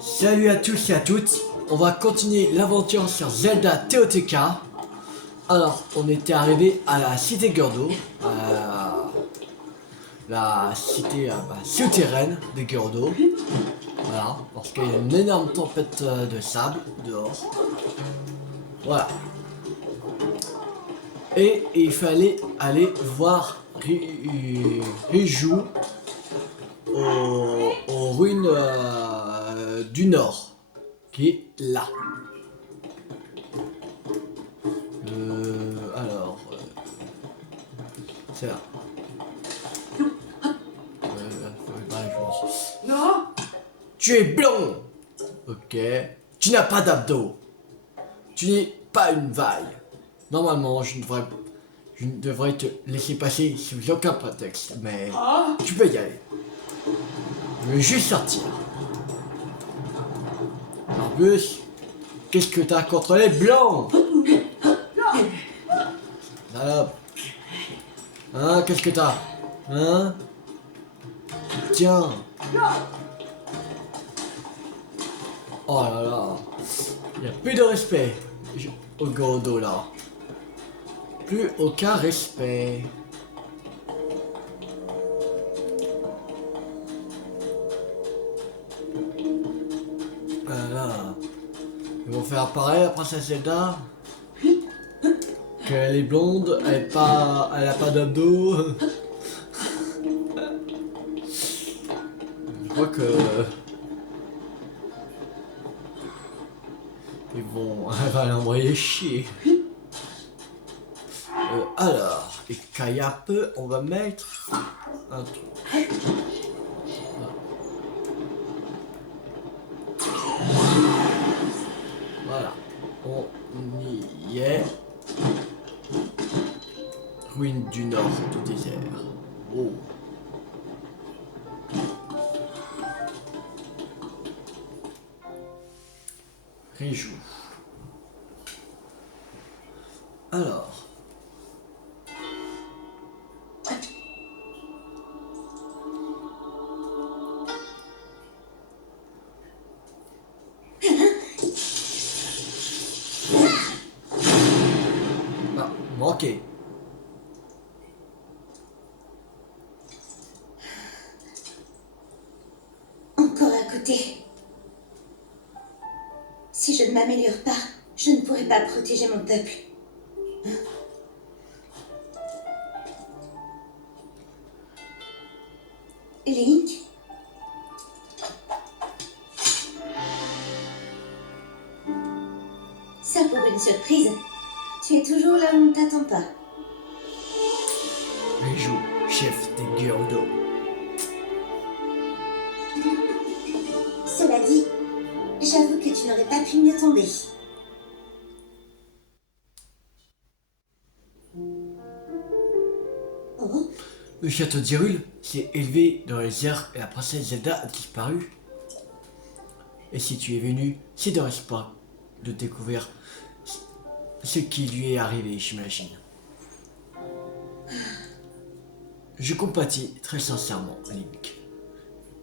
Salut à tous et à toutes, on va continuer l'aventure sur Zelda TOTK. Alors, on était arrivé à la cité Gerudo, à la cité souterraine de Gerudo. Voilà, parce qu'il y a une énorme tempête de sable dehors. Voilà. Et il fallait aller voir Riju aux ruines du nord, qui est là. C'est là. Non. Tu es blond. Ok. Tu n'as pas d'abdos. Tu n'es pas une vaille. Normalement, je devrais te laisser passer sous aucun prétexte, mais tu peux y aller. Je veux juste sortir. En plus, qu'est-ce que t'as contre les blancs? Salope. Hein, qu'est-ce que t'as? Hein? Tiens. Oh là là. Il n'y a plus de respect au Gerudo là. Plus aucun respect. Voilà. Ils vont faire pareil la princesse Zelda. Qu'elle est blonde, elle a pas d'abdos. Je crois que elle va l'envoyer chier. Alors, et Kaya peu, on va mettre un truc. Voilà, on y est. Ruine du nord du désert. Oh. Riju. Alors. Ah, manqué. Encore à côté. Si je ne m'améliore pas, je ne pourrai pas protéger mon peuple. Link? Ça pour une surprise. Tu es toujours là où on ne t'attend pas. Riju, chef des Gerudo. Cela dit, j'avoue que tu n'aurais pas pu mieux tomber. Oh, Le château d'Hyrule s'est élevé dans les airs et la princesse Zelda a disparu. Et si tu es venu, c'est dans l'espoir de découvrir ce qui lui est arrivé, j'imagine. Je compatis très sincèrement, Link.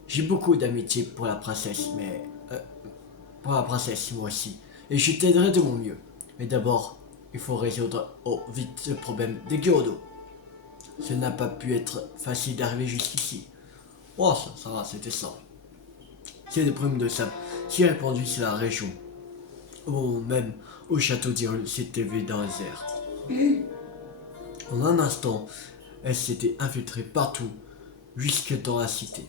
J'ai beaucoup d'amitié pour la princesse, moi aussi. Et je t'aiderai de mon mieux. Mais d'abord, il faut résoudre vite le problème des Gerudo. Ce n'a pas pu être facile d'arriver jusqu'ici. Oh, ça va, c'était ça. C'est des brumes de sable si répandues sur la région. Oh, même au château d'Hyrule s'est élevé dans les airs. En un instant, elle s'était infiltrée partout, jusque dans la cité,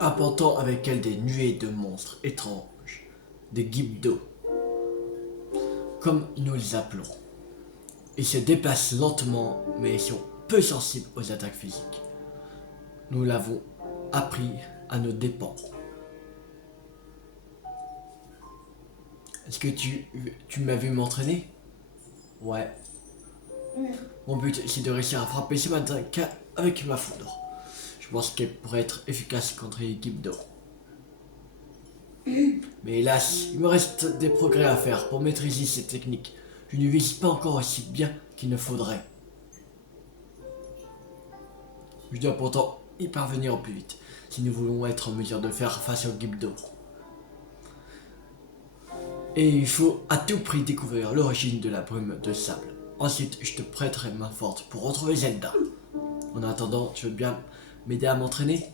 apportant avec elle des nuées de monstres étranges, des Gibdo, comme nous les appelons. Ils se déplacent lentement, mais ils sont peu sensibles aux attaques physiques. Nous l'avons appris à nos dépens. Est-ce que tu m'as vu m'entraîner? Ouais. Mon but, c'est de réussir à frapper ce matin avec ma foudre. Je pense qu'elle pourrait être efficace contre les Gibdo. Mais hélas, il me reste des progrès à faire pour maîtriser ces techniques. Je ne vise pas encore aussi bien qu'il ne faudrait. Je dois pourtant y parvenir au plus vite. si nous voulons être en mesure de faire face au Gibdo. Et il faut à tout prix découvrir l'origine de la brume de sable. Ensuite, je te prêterai main forte pour retrouver Zelda. En attendant, tu veux bien m'aider à m'entraîner?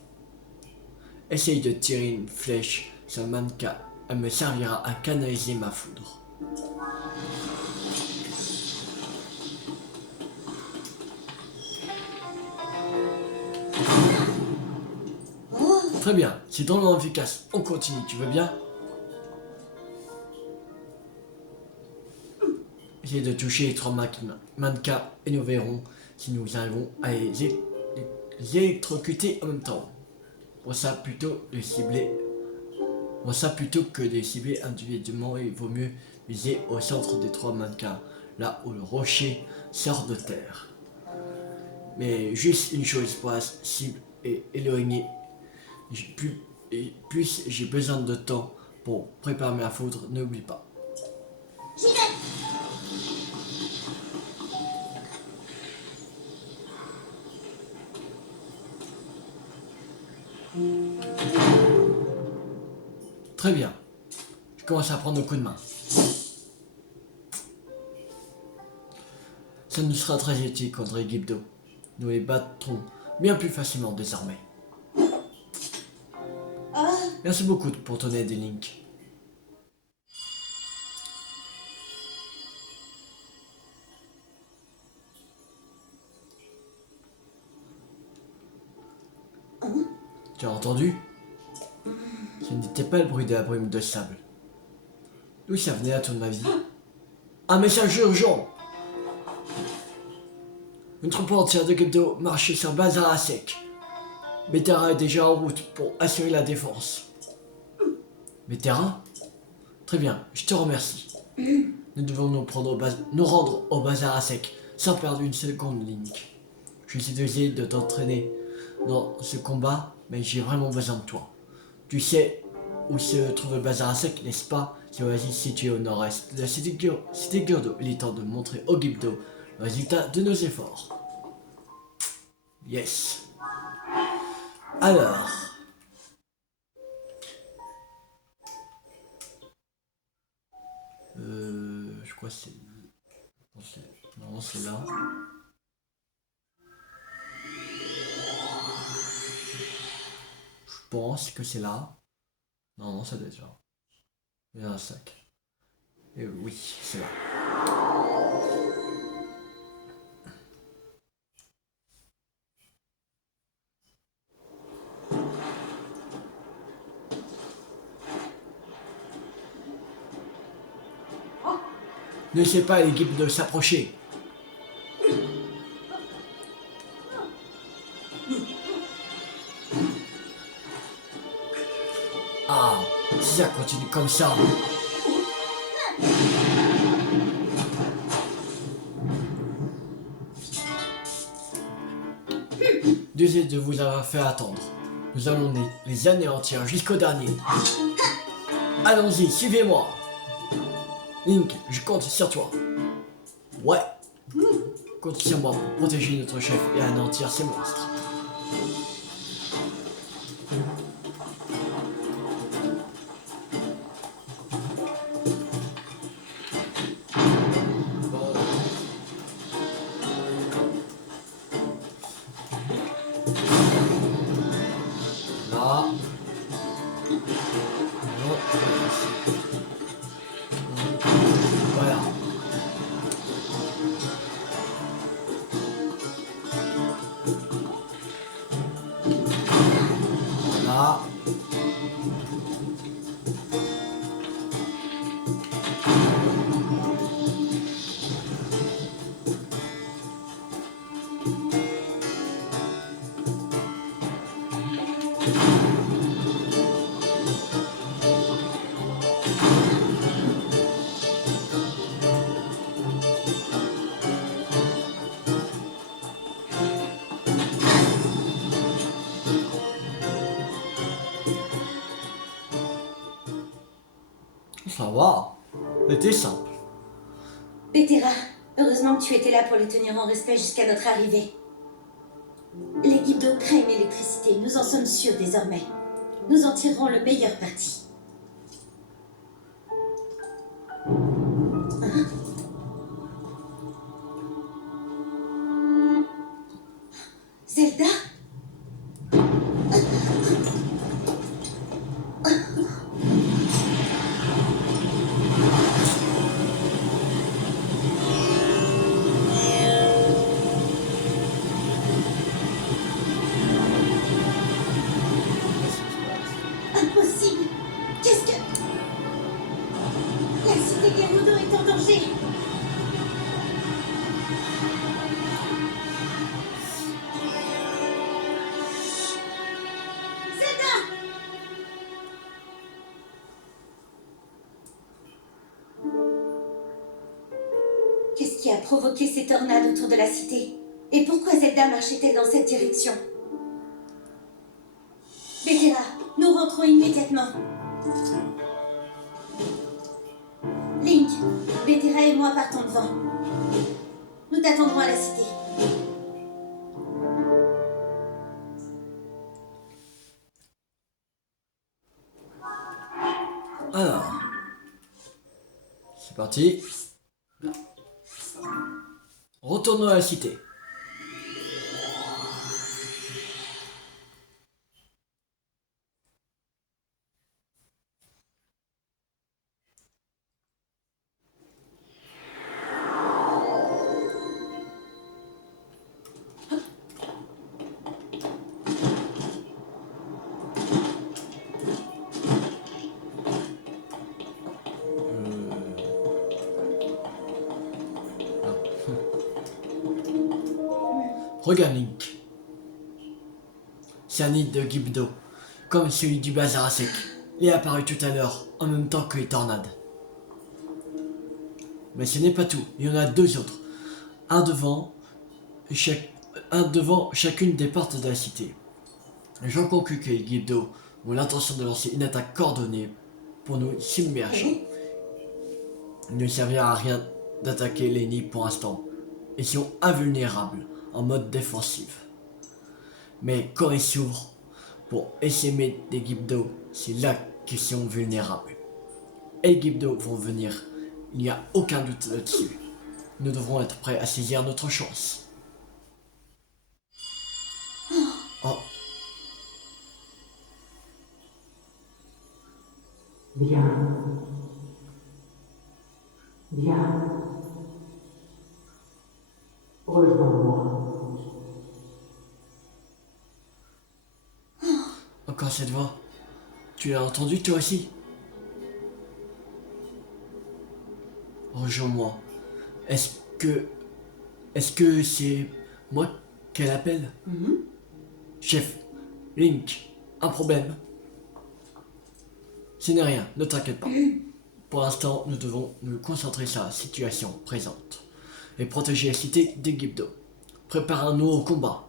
Essaye de tirer une flèche sur le mannequin. Elle me servira à canaliser ma foudre. Très bien, c'est drôlement efficace. On continue, tu veux bien? Essayez de toucher les 3 mannequins et nous verrons si nous arrivons à les électrocuter en même temps. Pour ça, plutôt que de les cibler individuellement, il vaut mieux viser au centre des 3 mannequins, là où le rocher sort de terre. Mais juste une chose pour la cible est éloignée. Plus j'ai besoin de temps pour préparer ma foudre, n'oublie pas. J'y vais. Très bien. Je commence à prendre un coup de main. Ça nous sera très utile contre les Gibdo. Nous les battrons bien plus facilement désormais. Merci beaucoup pour ton aide, Link. Tu as entendu? Ce n'était pas le bruit de la brume de sable. D'où ça venait à ton avis? Un message urgent! Une troupe entière de Gibdo marchait sur Bazar à sec. Betera est déjà en route pour assurer la défense. Betera? Très bien, je te remercie. Nous devons nous rendre au Bazar à sec sans perdre une seconde, Link. Je suis désolé de t'entraîner dans ce combat, mais j'ai vraiment besoin de toi. Tu sais où se trouve le Bazar à sec, n'est-ce pas? C'est oasis situé au nord-est de la cité Gerudo. Il est temps de montrer au Gibdo le résultat de nos efforts. Yes. Alors. Je crois que c'est... Non, c'est là. Je pense que c'est là. Non, ça doit être là. Il y a un sac. Et oui, c'est là. Ne laissez pas l'équipe de s'approcher. Ah, si ça continue comme ça. Désolé de vous avoir fait attendre. Nous allons les anéantir jusqu'au dernier. Allons-y, suivez-moi. Link, je compte sur toi. Ouais. Compte sur moi pour protéger notre chef et anéantir ces monstres. Là. Voilà. Là. Ça va. C'était simple. Betera, heureusement que tu étais là pour les tenir en respect jusqu'à notre arrivée. Les Guibdo craignent l'électricité, nous en sommes sûrs désormais. Nous en tirerons le meilleur parti. Zelda? Impossible! Qu'est-ce que... La cité Gerudo est en danger! Zelda! Qu'est-ce qui a provoqué ces tornades autour de la cité? Et pourquoi Zelda marchait-elle dans cette direction? Betera, nous rentrons immédiatement. Link, Betera et moi partons devant. Nous t'attendrons à la cité. Alors, c'est parti. Retournons à la cité. Regarde Link. C'est un nid de Guibdo, comme celui du bazar à sec. Il est apparu tout à l'heure, en même temps que les tornades. Mais ce n'est pas tout, il y en a deux autres. Un devant chacune des portes de la cité. J'en conclus que les Guibdo ont l'intention de lancer une attaque coordonnée pour nous submerger. Il ne servira à rien d'attaquer les nids pour l'instant. Ils sont invulnérables, en mode défensif. Mais quand ils s'ouvrent pour essaimer des Guibdo, c'est là qu'ils sont vulnérables. Et les Guibdo vont venir, il n'y a aucun doute là-dessus. Nous devrons être prêts à saisir notre chance. Oh, Viens. Viens. Rejoins-moi. encore cette voix. Tu l'as entendue toi aussi? Rejoins-moi. Est-ce que c'est moi qu'elle appelle? Chef, Link, un problème? Ce n'est rien, ne t'inquiète pas. Pour l'instant, nous devons nous concentrer sur la situation présente et protéger la cité des Guibdo. Préparons-nous au combat.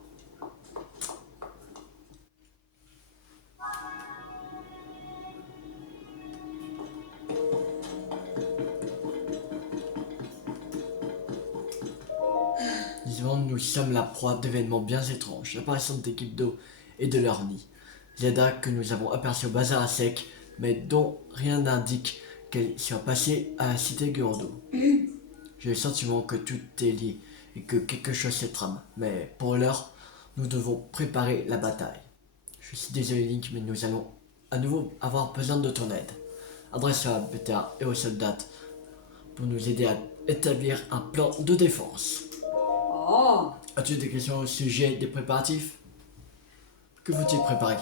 Disons, nous sommes la proie d'événements bien étranges, l'apparition des Guibdo et de leur nid. Zelda que nous avons aperçu au bazar à sec, mais dont rien n'indique qu'elle soit passée à la cité Gerudo. J'ai le sentiment que tout est lié et que quelque chose se trame, mais pour l'heure, nous devons préparer la bataille. Je suis désolé Link, mais nous allons à nouveau avoir besoin de ton aide. Adresse-toi à Betera et aux soldats pour nous aider à établir un plan de défense. Oh, As-tu des questions au sujet des préparatifs? Que faut-il préparer?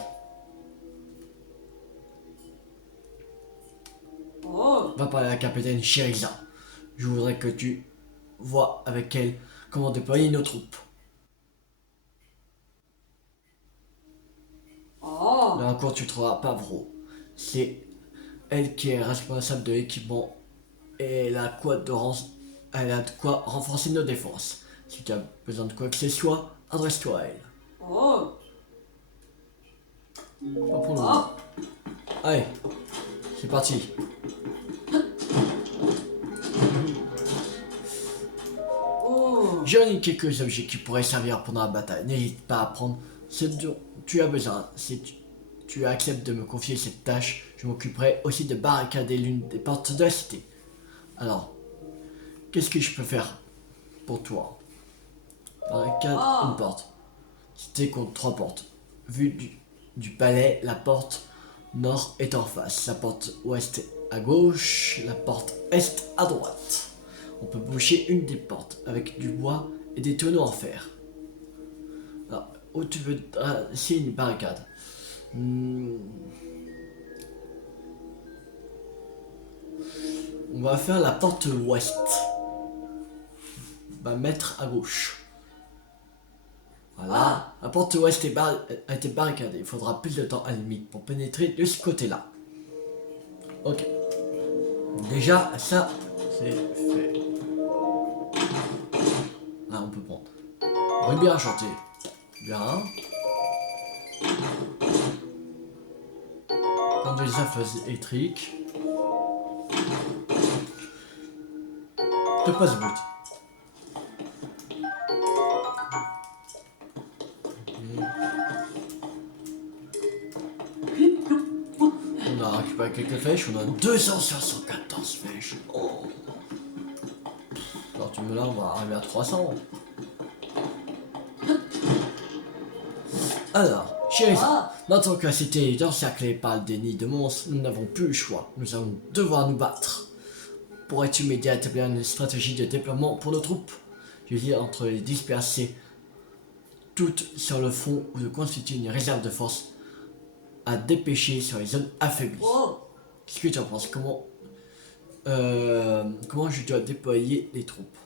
oh, Va parler à la capitaine Sheriza. Je voudrais que tu vois avec elle comment déployer nos troupes. oh. Là encore, tu trouveras Pavro. C'est elle qui est responsable de l'équipement et elle a de quoi renforcer nos défenses. Si tu as besoin de quoi que ce soit, adresse-toi à elle. Oh, Pas pour le moment. Allez, c'est parti. oh. J'ai réuni quelques objets qui pourraient servir pendant la bataille. N'hésite pas à prendre ce dont tu as besoin. Si tu acceptes de me confier cette tâche, je m'occuperai aussi de barricader l'une des portes de la cité. Alors, qu'est-ce que je peux faire pour toi? Barricade une porte. Cité compte 3 portes. Vue du palais, la porte nord est en face, la porte ouest à gauche, la porte est à droite. On peut boucher une des portes avec du bois et des tonneaux en fer. Alors, où tu veux dresser une barricade? On va faire la porte ouest. On va mettre à gauche. Voilà, la porte ouest a été barricadée. Il faudra plus de temps à la limite pour pénétrer de ce côté-là. Ok. Déjà, ça, c'est fait. Là, on peut prendre. Rubis enchanté. Bien. Conduiseur électrique. De passe-bout. On a récupéré quelques flèches, on a 274 flèches. Oh. Alors tu me là, on va arriver à 300. Alors, chérie, maintenant que la cité est encerclée par des nids de monstres, nous n'avons plus le choix. Nous allons devoir nous battre. Pourrais-tu m'aider à établir une stratégie de déploiement pour nos troupes? Je veux dire, entre les disperser toutes sur le front ou de constituer une réserve de force à dépêcher sur les zones affaiblies. Qu'est-ce que tu en penses? Comment je dois déployer les troupes?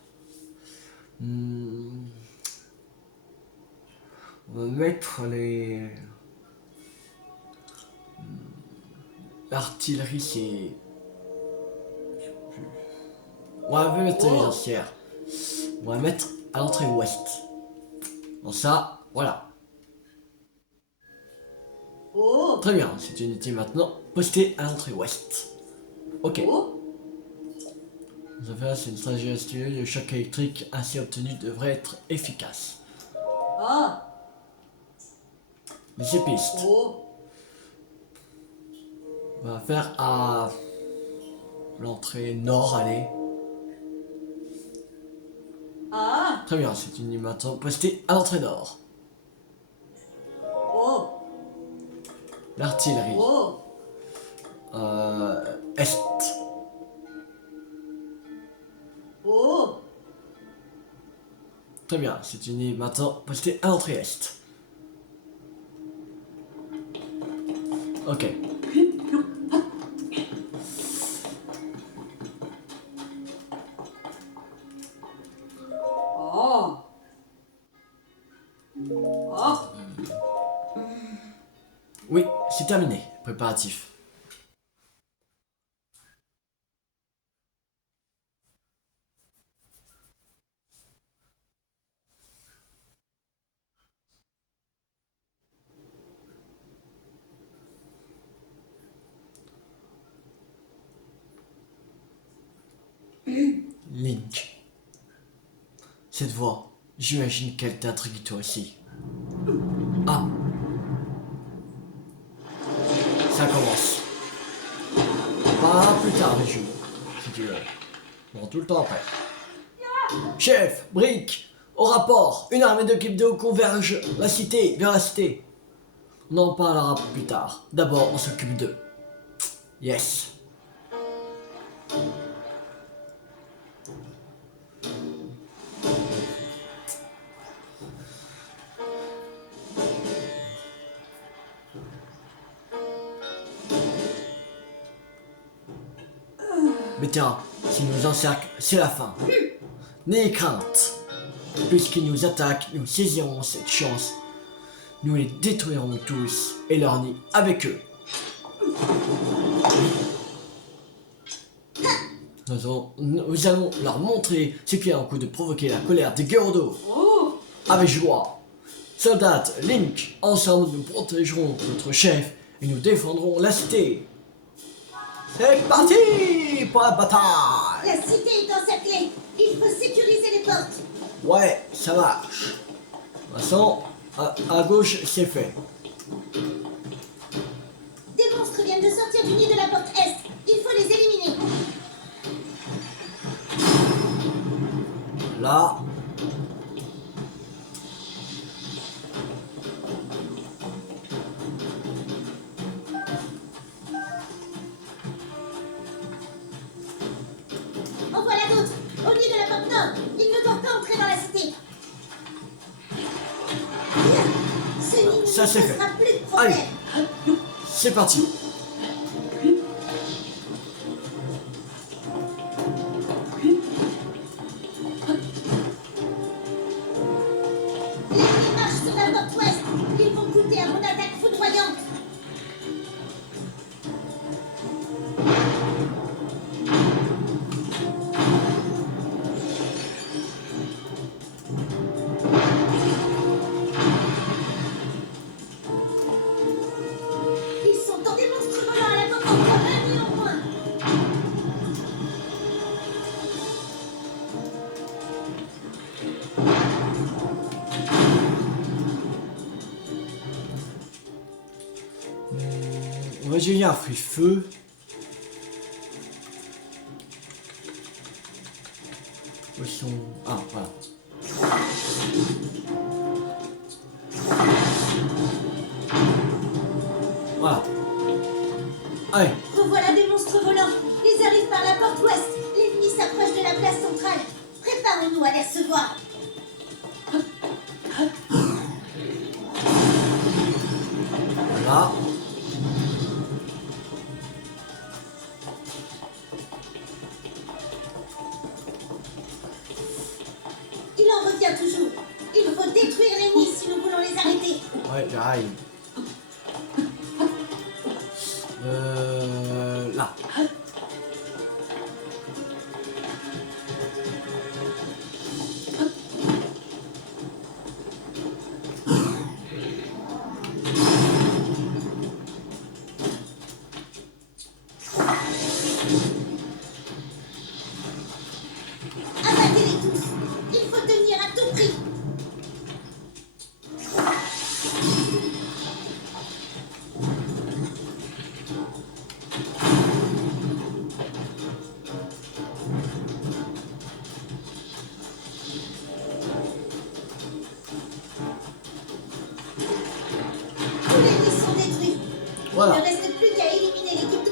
On va mettre les... L'artillerie, c'est... On va mettre les lancières. On va mettre à l'entrée ouest. Bon ça, voilà. Très bien, cette unité maintenant postée à l'entrée ouest. Ok. Nous avons fait, c'est une stratégie astucieuse. Le choc électrique ainsi obtenu devrait être efficace. Les épistes. On va faire à l'entrée nord, allez. Très bien, c'est une unité maintenant postée à l'entrée nord. L'artillerie. Est. Très bien, c'est une unité maintenant postée à l'entrée est. Ok. Oui, c'est terminé. Préparatif. Link. Cette voix, j'imagine qu'elle t'intrigue toi aussi. Ah. Ça commence. Pas plus tard, les jours, si tu veux. Bon, tout le temps après. Chef, Brick, au rapport. Une armée de Kibdo converge la cité, vers la cité. On en parlera plus tard. D'abord, on s'occupe d'eux. Yes. Mais tiens, s'ils nous encerclent, c'est la fin. N'ayez crainte. Puisqu'ils nous attaquent, nous saisirons cette chance. Nous les détruirons tous et leur nid avec eux. Nous allons leur montrer ce qu'il y a en coup de provoquer la colère des Gerudo. Avec joie. Soldats, Link, ensemble nous protégerons notre chef et nous défendrons la cité. C'est parti pour la bataille. La cité est encerclée. Il faut sécuriser les portes. Ouais, ça marche. De toute façon, À gauche, c'est fait. Des monstres viennent de sortir du nid de la porte Est. Il faut les éliminer. Là. En voilà d'autres. Au nid de la porte Nord. Ils ne doivent pas entrer dans la cité. Ce nid ne Ça, nous c'est posera fait. plus de problème. Allez. C'est parti. L'ennemi marche sur la porte Ouest. Ils vont goûter à mon attaque foudroyante. Ils sont dans des monstres volants à la porte encore un nid en moins. On va gérer un feu. Où sont... Ah, voilà. Voilà. Allez. Revoilà des monstres volants. Ils arrivent par la porte ouest. L'ennemi s'approche de la place centrale. Préparons-nous à les recevoir. Voilà. Il en revient toujours. Il faut détruire l'ennemi si nous voulons les arrêter. Ouais, j'arrive. Là. Abattez-les tous. Il faut tenir à tout prix. Tous les nids sont détruits. Voilà. Il ne reste plus qu'à éliminer l'équipe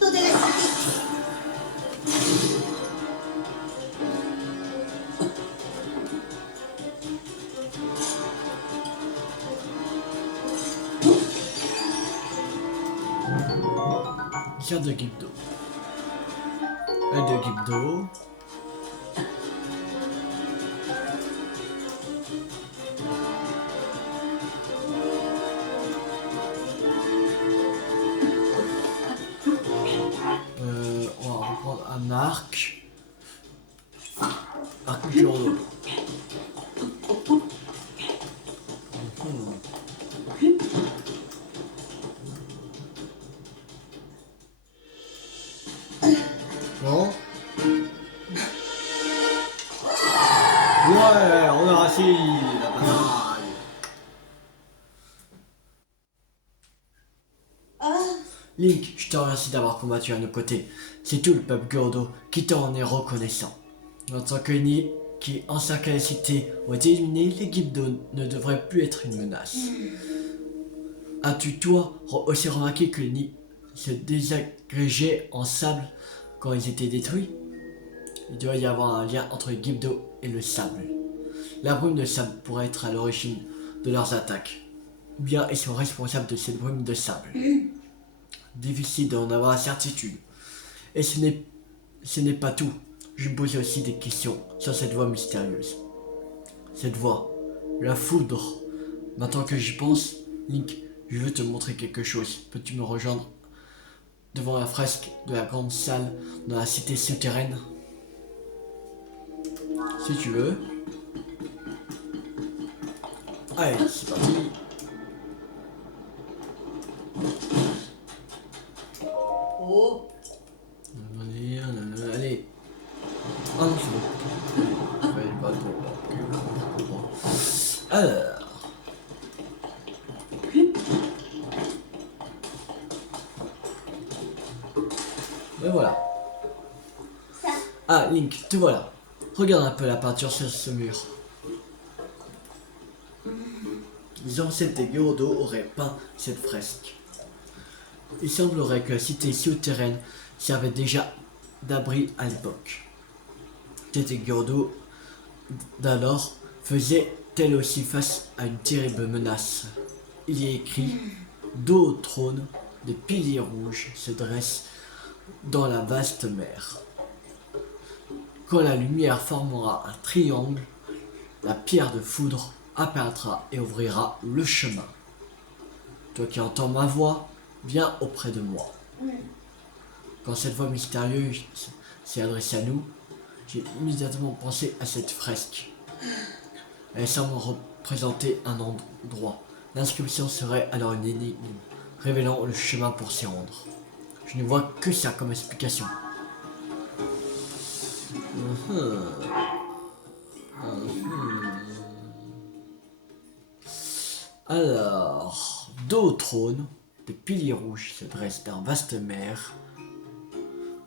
de la cité. Carte de Gibdo. Aide de Gibdo. On va reprendre un arc. Arc Gurdo. Bon. Ouais, on a réussi la bataille. Ah, Link, je te remercie d'avoir combattu à nos côtés. C'est tout le peuple Gordo qui t'en est reconnaissant. En tant que nid qui encercle la cité ont été éliminés, les Gibdo ne devraient plus être une menace. As-tu toi aussi remarqué que les nids se désagrégeaient en sable quand ils étaient détruits? Il doit y avoir un lien entre les Gibdo et le sable. La brume de sable pourrait être à l'origine de leurs attaques. Ou bien ils sont responsables de cette brume de sable. Difficile d'en avoir la certitude. Et ce n'est pas tout. Je me pose aussi des questions sur cette voix mystérieuse. Cette voix, la foudre. Maintenant que j'y pense, Link, je veux te montrer quelque chose. Peux-tu me rejoindre devant la fresque de la grande salle dans la cité souterraine? Si tu veux. Allez, c'est parti. oh. Allez. Ah non, c'est bon. Ouais, pas trop. Alors. Et voilà. Ça, Ah, Link, te voilà. Regarde un peu la peinture sur ce mur. Les ancêtres des Gyorodo auraient peint cette fresque. Il semblerait que la cité souterraine servait déjà d'abri à l'époque. Cette Gyorodo d'alors faisait elle aussi face à une terrible menace. Il y est écrit: dos au trône, des piliers rouges se dressent dans la vaste mer. Quand la lumière formera un triangle, la pierre de foudre apparaîtra et ouvrira le chemin. Toi qui entends ma voix, viens auprès de moi. Quand cette voix mystérieuse s'est adressée à nous, j'ai immédiatement pensé à cette fresque. Elle semble représenter un endroit. L'inscription serait alors une énigme, révélant le chemin pour s'y rendre. Je ne vois que ça comme explication. Alors, dos au trône, des piliers rouges se dressent d'un vaste mer.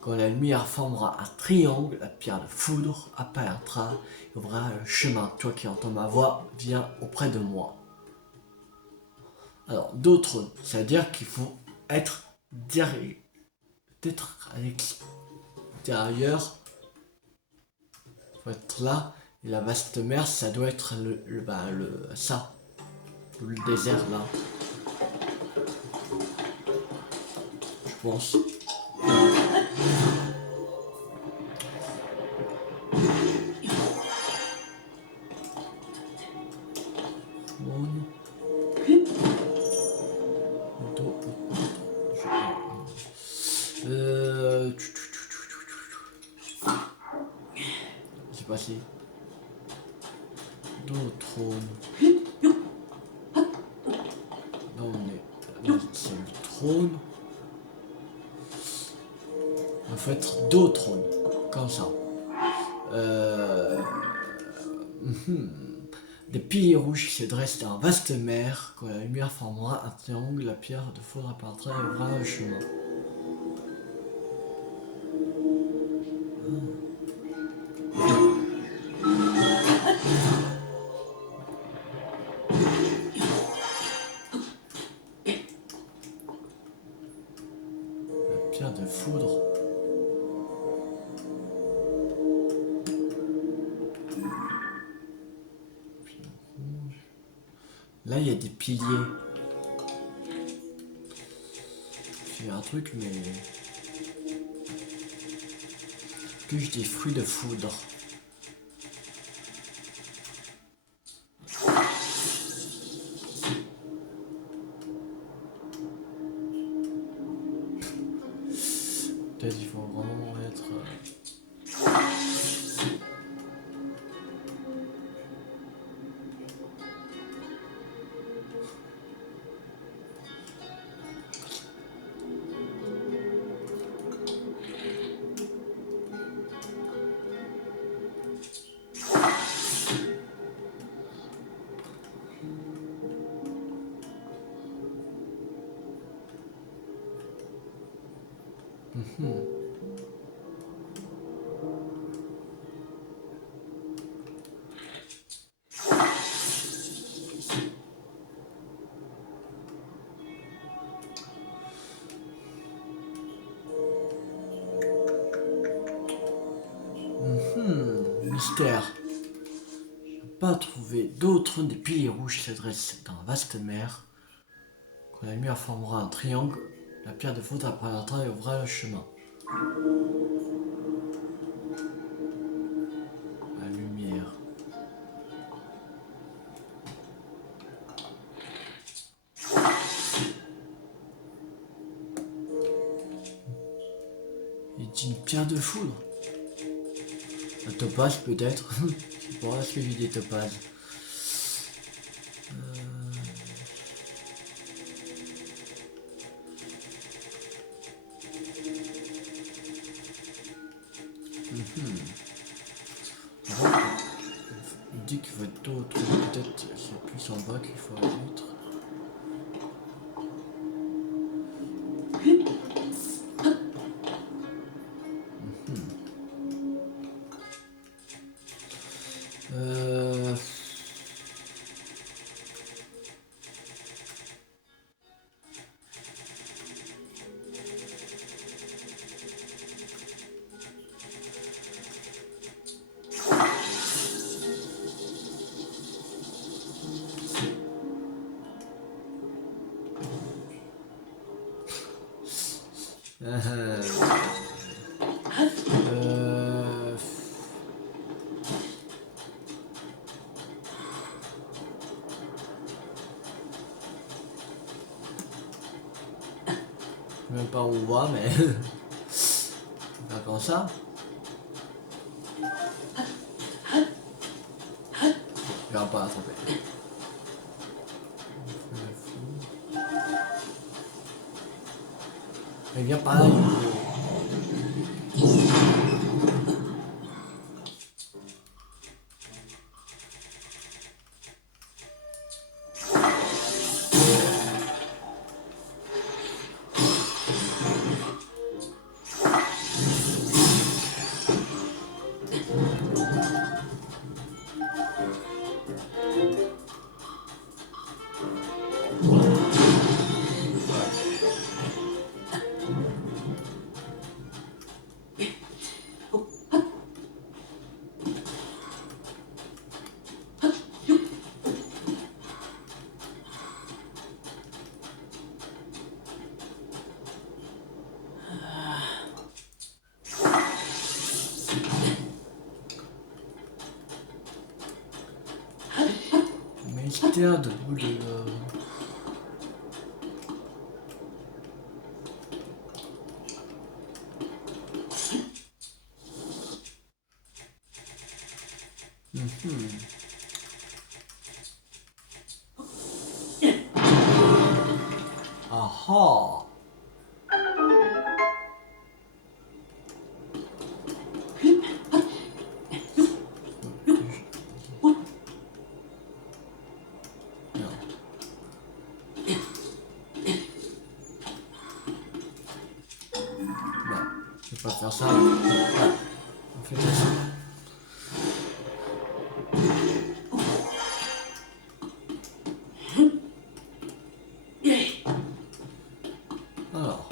Quand la lumière formera un triangle, la pierre de foudre apparaîtra et ouvrira le chemin. Toi qui entends ma voix, viens auprès de moi. Alors, dos au trône, c'est-à-dire qu'il faut être derrière, peut-être à l'extérieur, il faut être là. Et la vaste mer, ça doit être ça, le désert là. Je pense. C'est passé. Dos au trône. Là on est. Là c'est le trône. Il faut être dos au trône. Comme ça. Des piliers rouges se dressent dans un vaste mer. Quand la lumière formera un triangle, la pierre de foudre apparaîtra et ouvrira le chemin. La pierre de foudre. Là, il y a des piliers. J'ai un truc, mais... que j'ai des fruits de foudre. Peut-être il faut vraiment être... Mystère. Je n'ai pas trouvé d'autres des piliers rouges qui s'adressent dans la vaste mer. Quand la lumière formera un triangle, la pierre de foudre apparaîtra et ouvrira le chemin. La lumière. Il dit une pierre de foudre. Un topaz peut-être. Je sais pas, est-ce que j'ai des topazes? Il dit qu'il faut être d'autres. Peut-être c'est plus en bas qu'il faut être. Euh... Même pas où on voit, mais pas comme ça. Je vais pas la tromper. Mais viens par là. Mais c'était un de boule de... Aha. Je vais pas faire ça. On fait pas ça. Alors.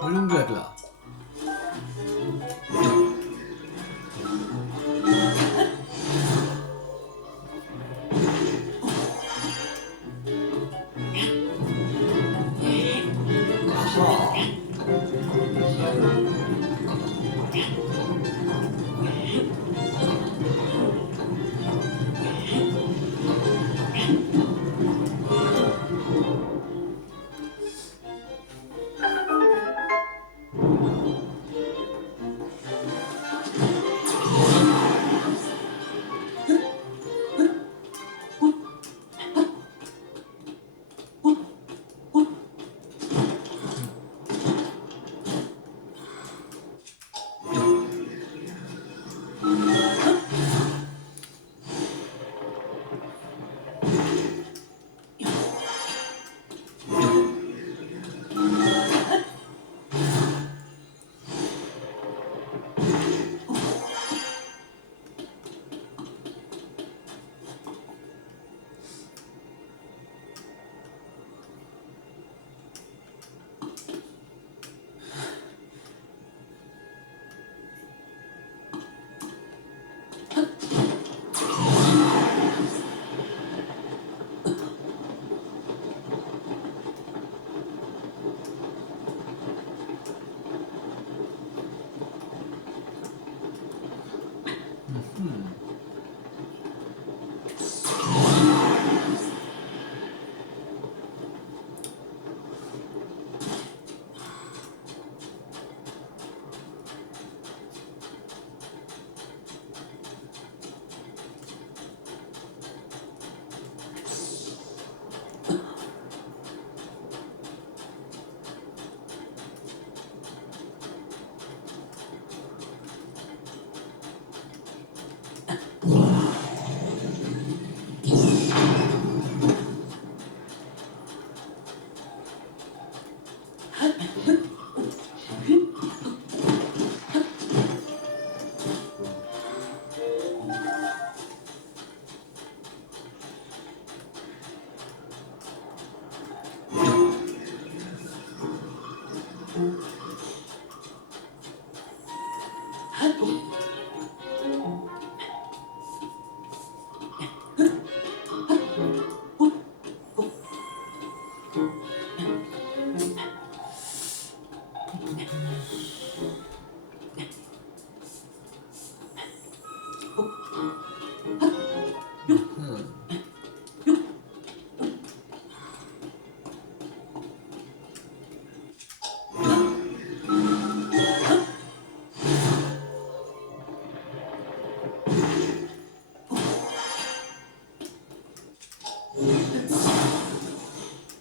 Volume blague là.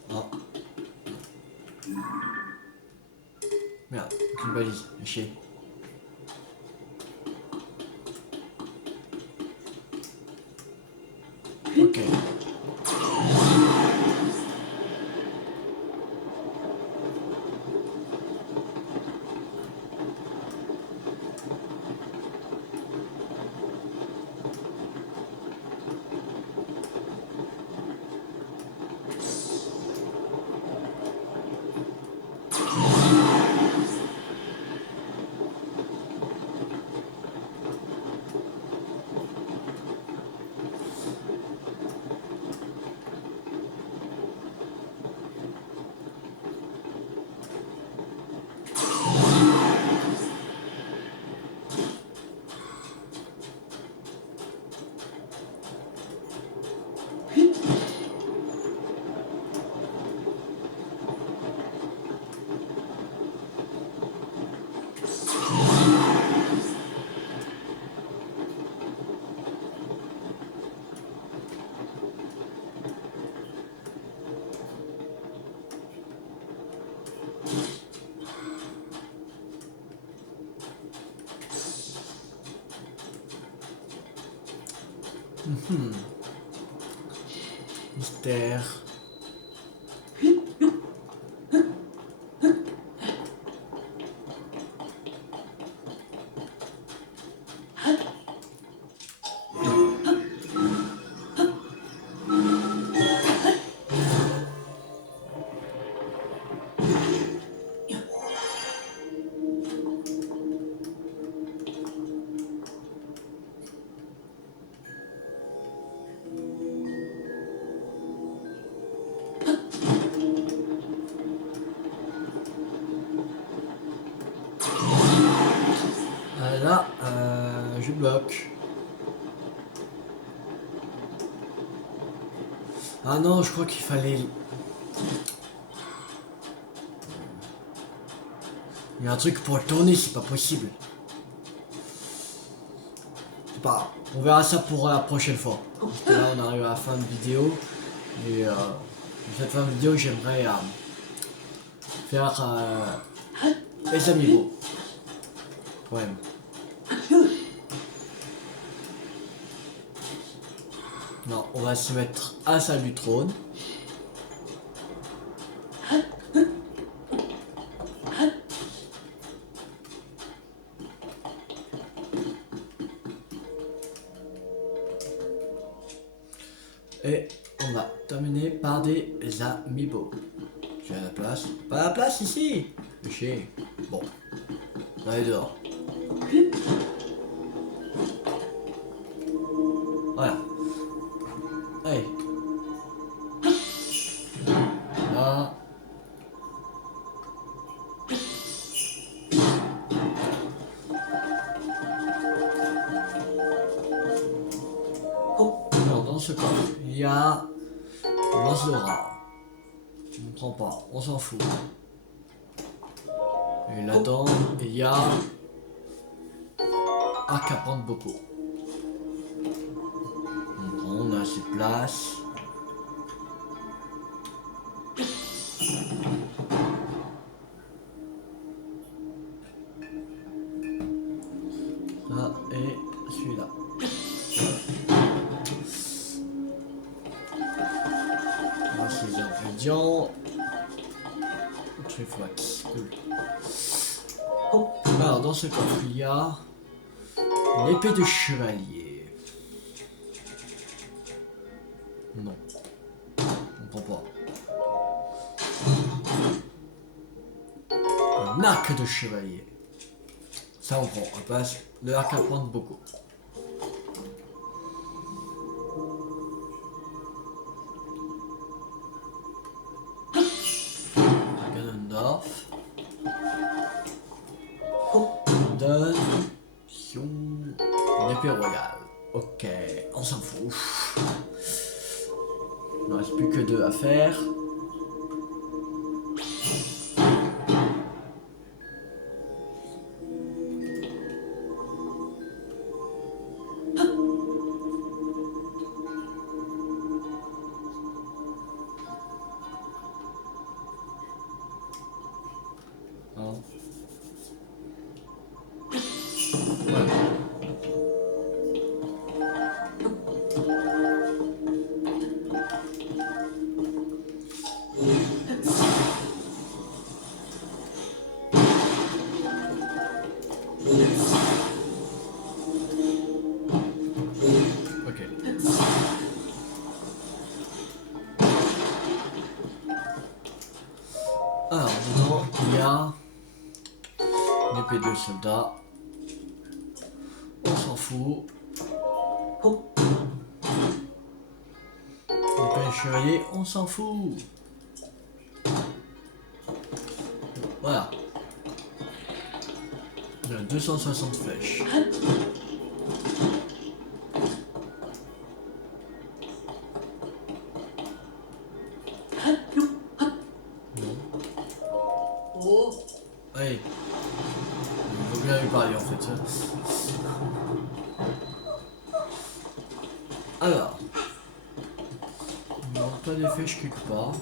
Oh. Merde, aucune balise, à chier. Ok. Mystère. Là, je bloque. Ah non, je crois qu'il fallait... Il y a un truc pour le tourner, c'est pas possible. C'est pas grave. On verra ça pour la prochaine fois. Parce que là, on arrive à la fin de vidéo. Et dans cette fin de vidéo, j'aimerais faire les amiibo. Ouais. Non, on va se mettre à ça du trône. Et on va terminer par des amiibo. J'ai la place. Pas la place ici. Le chien. Bon. On va aller dehors. Voilà. Allez. Là. Alors, dans ce coffre, il y a l'os de rat. Je ne prends pas, on s'en fout. Et là-dedans, il y a arc à prendre beaucoup. On a assez de place. Ça et celui-là. ingrédients. Triflex, cool. Alors dans ce coffre il y a une épée de chevalier. Non. On prend pas. Un arc de chevalier. Ça on prend. On passe le arc à prendre beaucoup. Ganondorf. Donne. Une épée royale. Ok, on s'en fout. Il ne reste plus que 2 à faire. Non. Ouais. Ok. Alors, dedans, il y a une épée de soldat. On s'en fout. Épée de chevalier, on s'en fout. Voilà. Il y a 260 flèches. Oui. Il faut bien lui parler en fait. Alors. Il n'y a pas des flèches quelque part.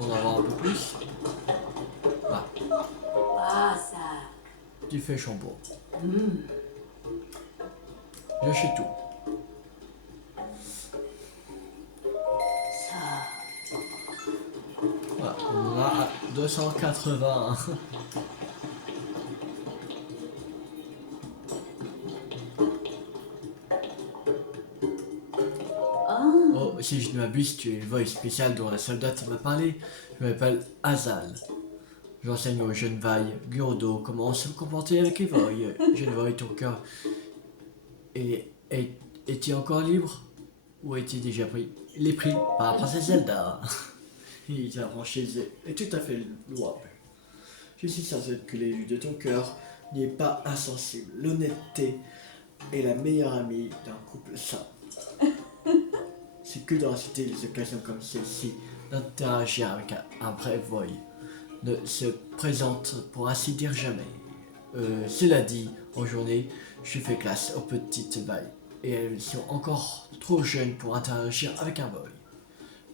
On va en avoir un peu plus. Ah, Ah, ça. des flèches en bois. J'achète tout. Voilà, on a à 280. Oh, si je ne m'abuse, tu es le voice spécial dont la soldate m'a parlé. Je m'appelle Azal. J'enseigne aux jeunes vailles, Gyurdo, comment se comporter avec les voies. Jeune voie, ton cœur est-il encore libre? Ou est-il déjà pris? Il est pris par la princesse Zelda. Il t'a branché est tout à fait louable. Je suis certain que l'élu de ton cœur n'est pas insensible. L'honnêteté est la meilleure amie d'un couple sain. C'est que dans la cité des occasions comme celle-ci d'interagir avec un vrai voy ne se présente pour ainsi dire jamais. Cela dit, en journée, je fais classe aux petites vailles et elles sont encore trop jeunes pour interagir avec un voy.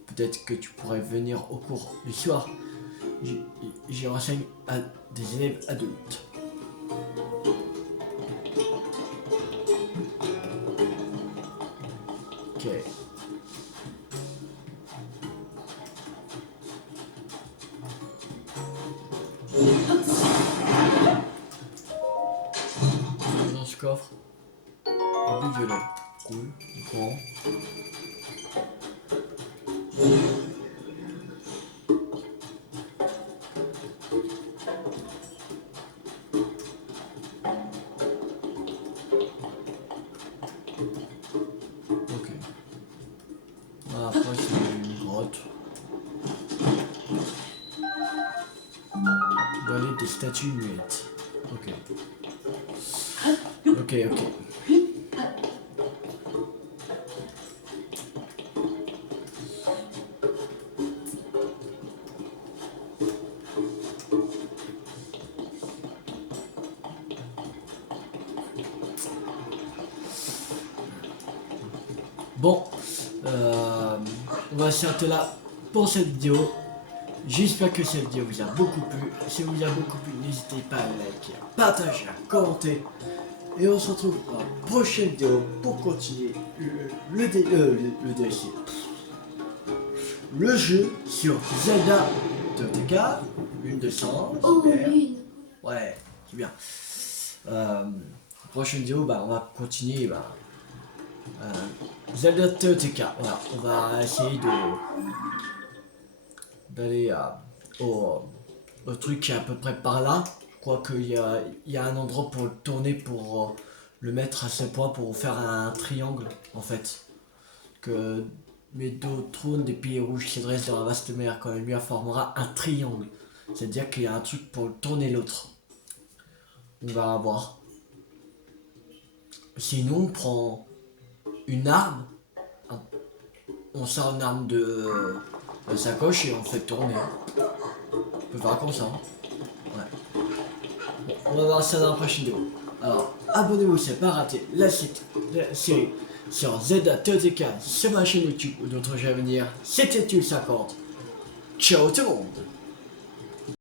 Peut-être que tu pourrais venir au cours du soir. J'y renseigne à des élèves adultes. Ok. Dans ce coffre, un but violet. Cool, on prend. Ok. Voilà, après c'est une grotte. Vallée des statues muettes. Ok. Ok, ok. Bon, on va s'arrêter là pour cette vidéo. J'espère que cette vidéo vous a beaucoup plu. Si elle vous a beaucoup plu, n'hésitez pas à liker, à partager, à commenter. Et on se retrouve dans la prochaine vidéo pour continuer le DLC. le jeu sur Zelda TOTK, Lune de sang. Oh, Super. Lune. Ouais, c'est bien. Prochaine vidéo, bah, on va continuer. Bah, Zelda TOTK. Voilà, on va essayer d'aller au truc qui est à peu près par là. Je crois qu'il y a un endroit pour le tourner, pour le mettre à ce point, pour faire un triangle en fait. Que mes deux trônes des pays rouges qui se dressent dans la vaste mer quand la lumière formera un triangle. C'est-à-dire qu'il y a un truc pour tourner l'autre. On va voir. Sinon, on prend une arme. On sort une arme de sacoche et on fait tourner. On peut faire comme ça. Ouais. Bon, on va voir ça dans la prochaine vidéo. Alors, abonnez-vous si c'est pas raté la série sur Zelda TOTK sur ma chaîne YouTube ou d'autres jeux à venir. C'était Tulle50. Ciao tout le monde!